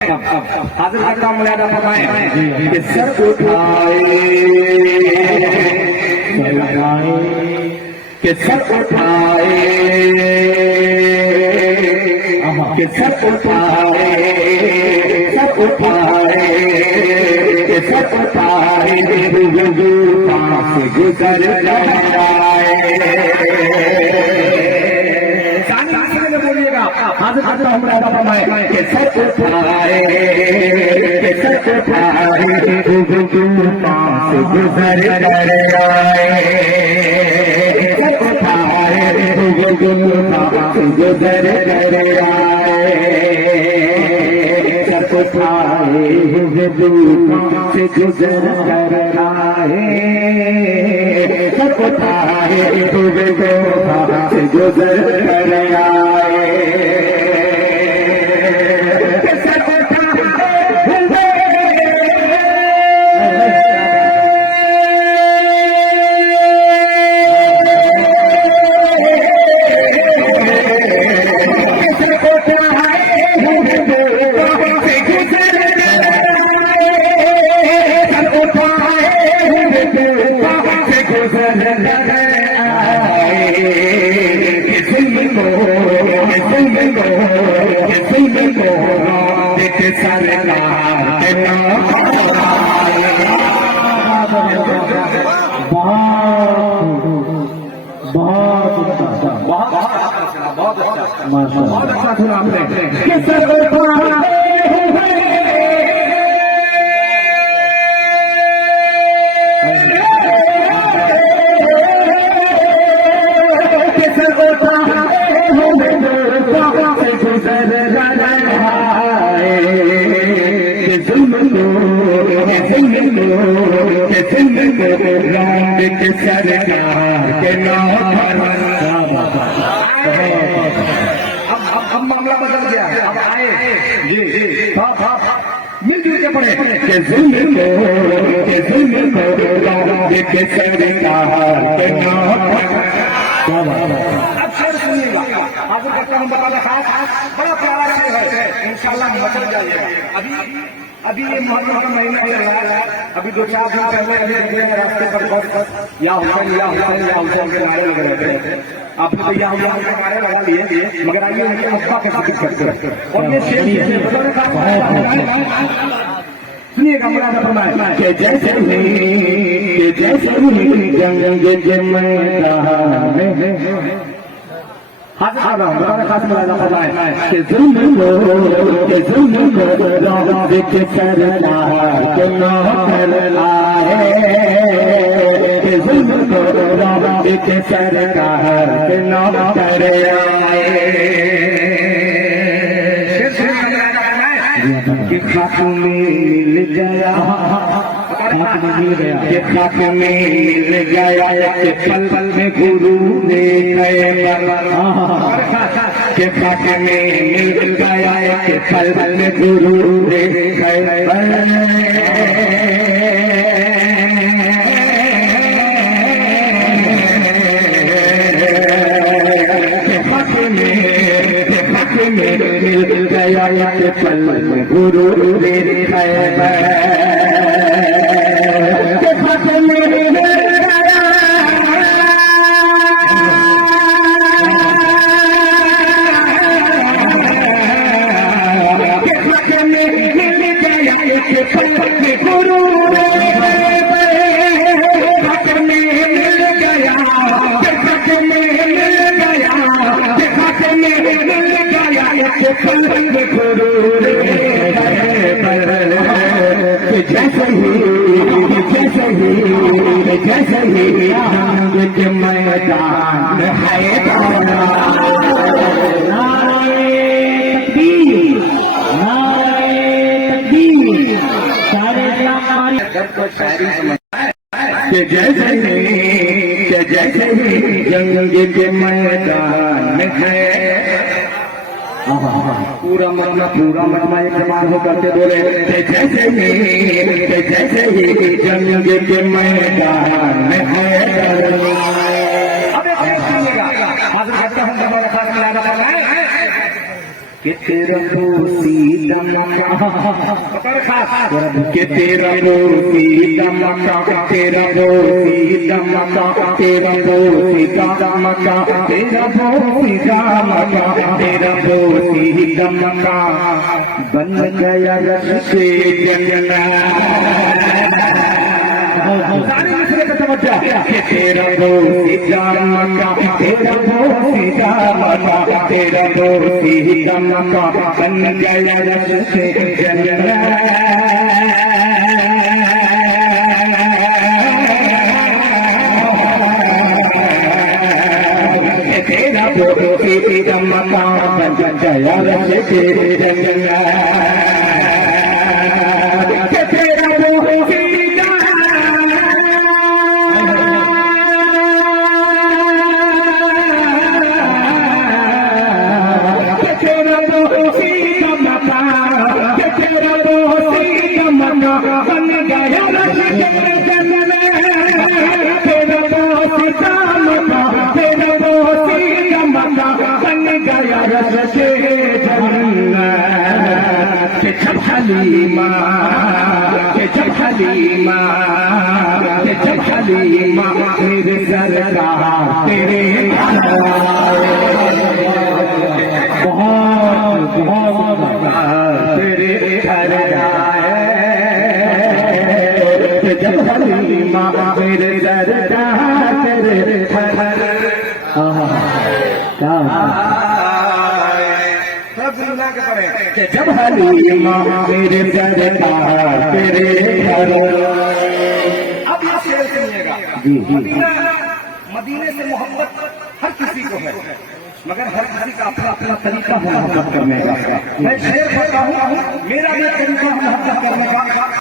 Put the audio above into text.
हाजिर करता हूँ मुलादा फरमाएं कि सर उठाए कि सर उठाए कि सर उठाए सर उठाए कि सर उठाए पास गुजर जाए। हाजिर करता हूँ मुलादा फरमाएं कि सर उठाए कि सर उठाए पास गुजर आए। सर उठाए पास गुजर आए। सर उठाए पास गुजर आए। सर उठाए पास गुजर आए। बहुत अच्छा सुना आपने। अब मामला बदल गया। अब आए जी मिलजुल के पढ़े कि जुल्म के सरकार के नाम। अब शेर सुनिएगा। हाजिर करता हूँ बताना खास बड़ा प्यारा शेर है, इंशाल्लाह मचल जाएगा। अभी ये मोहर्रम का महीना चल रहा है। अभी 2-4 दिन पहले अभी रास्ते पर बहुत या हुसैन या हुसैन या हुसैन के नारे लगे रहते हैं। आपने तो या हुसैन के नारे लगा लिए, मगर आइए उनके अब्बा का जिक्र करते हैं। और ये शेर सुनिएगा मुलादा फरमाएं कि जैसे जंग मैदान हाजिर बताने खास मुलादा फरमाएं कि जुल्म के सरकार के नाम लाए। कि जुल्म के सरकार के नाम कर आए। कि खाक में मिल गया कि खाक में मिल गया कि पल पल में गुरु ने गए कि खाक में मिल गया कि पल पल में गुरु ने गए। मिल गया के पल में गुरु मेरे जैसे ही के मैदान है जैसे ही जंग के मैदान है। पूरा मरना एक समान हो करके बोले जैसे ही जंग के मैदान है। अब एक सुनिएगा। हाजिर करता हूँ कि तेरा सीता कि तेरा सीता मका तेरा सीता मका तेरा सीता मका तेरा सीता मका तेरा सीता मका बन गया रस से जंगला सारी मिसरे का तवज्जो तेरा सीता मका तेरा सीता मका तेरा सीता मका बन गया रस से जंगला तेरा सीता मका बन गया रस से जंगला हलीमा मेरे सरकार तेरे बहुत तेरे घर आए जब हलीमा मेरे सरकार तेरे जब हलीमा मेरे सरकार तेरे घर। अब ये शेर सुनिएगा। मदीने से मोहब्बत हर किसी को है, मगर हर किसी का अपना अपना तरीका है मोहब्बत करने का। मैं शेर कहता हूँ, मेरा भी तरीका मोहब्बत करने का।